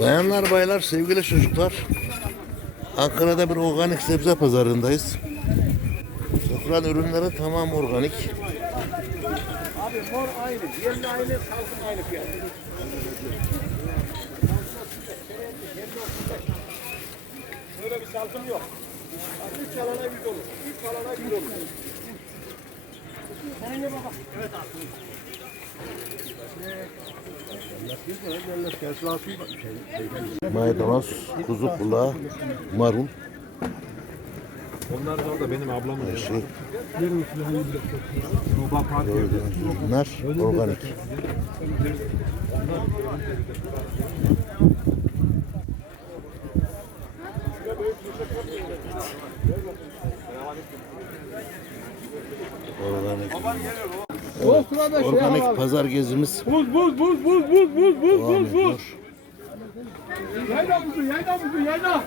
Bayanlar baylar sevgili çocuklar Ankara'da bir organik sebze pazarındayız. Satılan ürünleri tamam organik. Abi mor aynı, yerli aynı, salkım aynı fiyat. Böyle bir salkım yok. Üç alana yüz olur. Üç alana yüz olur. Senin de baba. Evet abi. Maydanoz, kuzu kulağı, marul. Onlar da orada benim ablamın. Her şey organik. Organik. Evet, organik pazar gezimiz Buz buz buz buz buz buz buz devam ediyor. Yayla buzu, yayla buzu, yayla.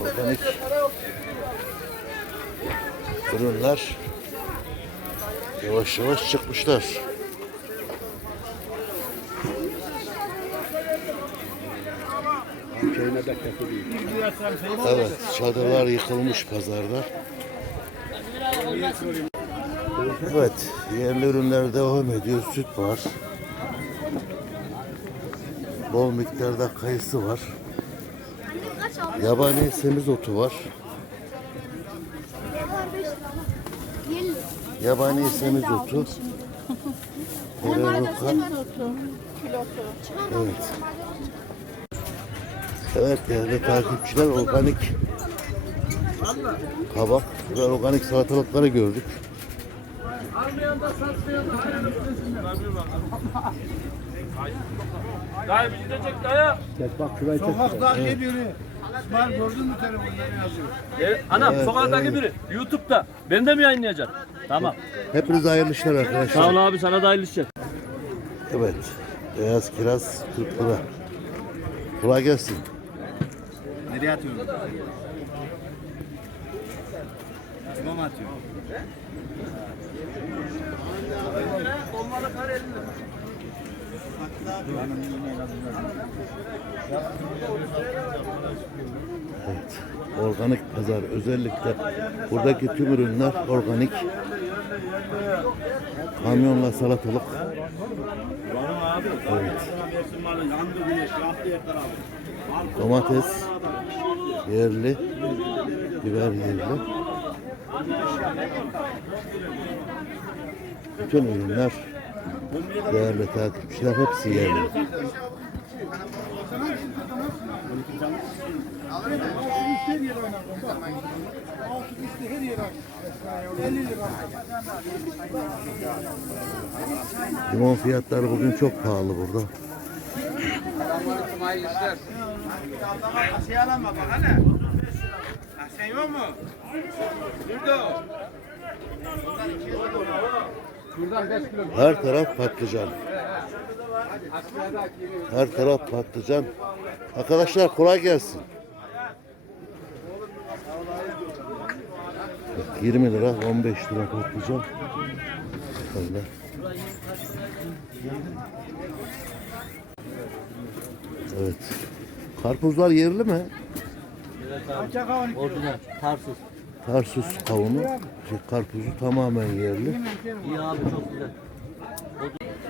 Organik ürünler yavaş yavaş çıkmışlar. Evet, çadırlar yıkılmış pazarda. Evet, yerli ürünler devam ediyor. Süt var. Bol miktarda kayısı var. Yabani semizotu var. Yabani semizotu. Pereruka. Evet. Evet değerli takipçiler organik kabak ve organik salatalıkları gördük. Dayı bizi de çek dayı. Sokaktaki biri. İsmail gördün mü telefonda yazıyor? Evet, anam Evet, sokaktaki evet. biri. YouTube'da. Ben de mi yayınlayacaksın? Tamam. Hepinize hayırlı işler Sağ ol arkadaşlar. abi sana da hayırlı işler. Evet. Beyaz kiraz 40 lira. Kolay gelsin. Nereye atıyorsun? Kime mi atıyorsun? Evet. Organik pazar özellikle buradaki tüm ürünler organik. Kamyonla salatalık. Evet. Domates yerli. Biber yerli. Bütün ürünler değerli takipçiler hepsi yerli. Limon fiyatları bugün çok pahalı burada. Şey alama bak hele. Sen yok mu? Burada. Her taraf patlıcan. Her taraf patlıcan. Arkadaşlar kolay gelsin. Bak, 20 lira, 15 lira patlıcan. Öyle. Evet. Karpuzlar yerli mi? Orijinal. Tarsus. Tarsus kavunu, şey, karpuzu tamamen yerli. İyi abi çok güzel.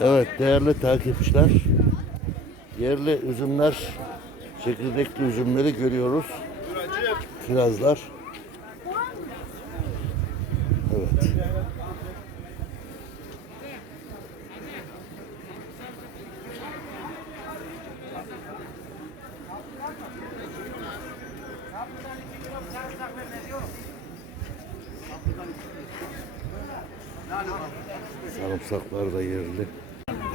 Evet değerli takipçiler. Yerli üzümler, çekirdekli üzümleri görüyoruz. Kirazlar. Evet. Sarımsaklar da yerli.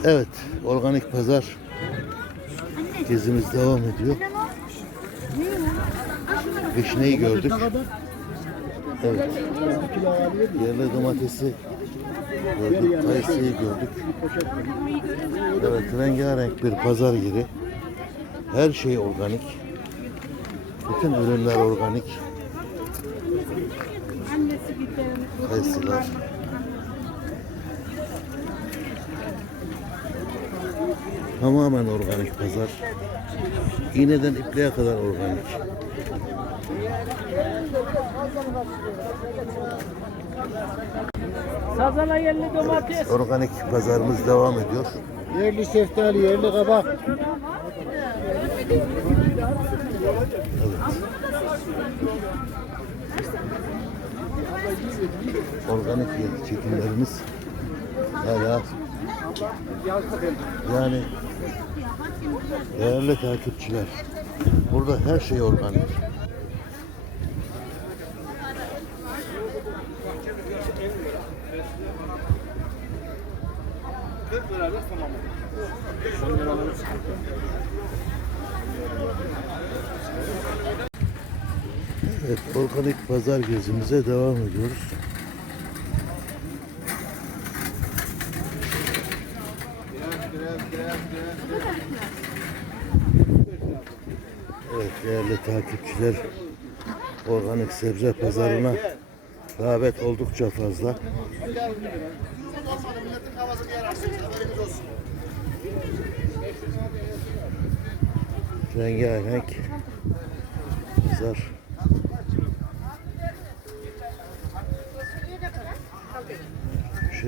Evet, organik pazar gezimiz devam ediyor. Vişneyi gördük. Evet. Yerli domatesi Gördük, kayısıyı gördük. Evet, rengarenk bir pazar yeri. Her şey organik. Bütün ürünler organik. Kayısılar. Tamamen organik pazar. İğneden ipliğe kadar organik. Sazana yerli domates. Organik pazarımız devam ediyor. Yerli şeftali, yerli kabak. Organik yer çekimlerimiz hala yani değerli takipçiler burada her şey organik. Evet, organik pazar gezimize devam ediyoruz. Evet değerli takipçiler organik sebze pazarına rağbet oldukça fazla. Rengarenk pazar. Şu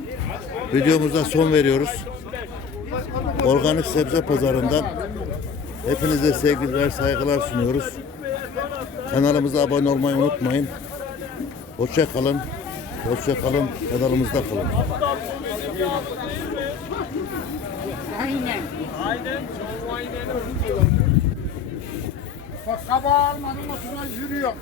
videomuza son veriyoruz. Organik sebze pazarından hepinize sevgiler, saygılar sunuyoruz. Kanalımıza abone olmayı unutmayın. Hoşça kalın. Hoşça kalın. Kanalımızda kalın. Bak kabağı almadım o sıra yürüyor.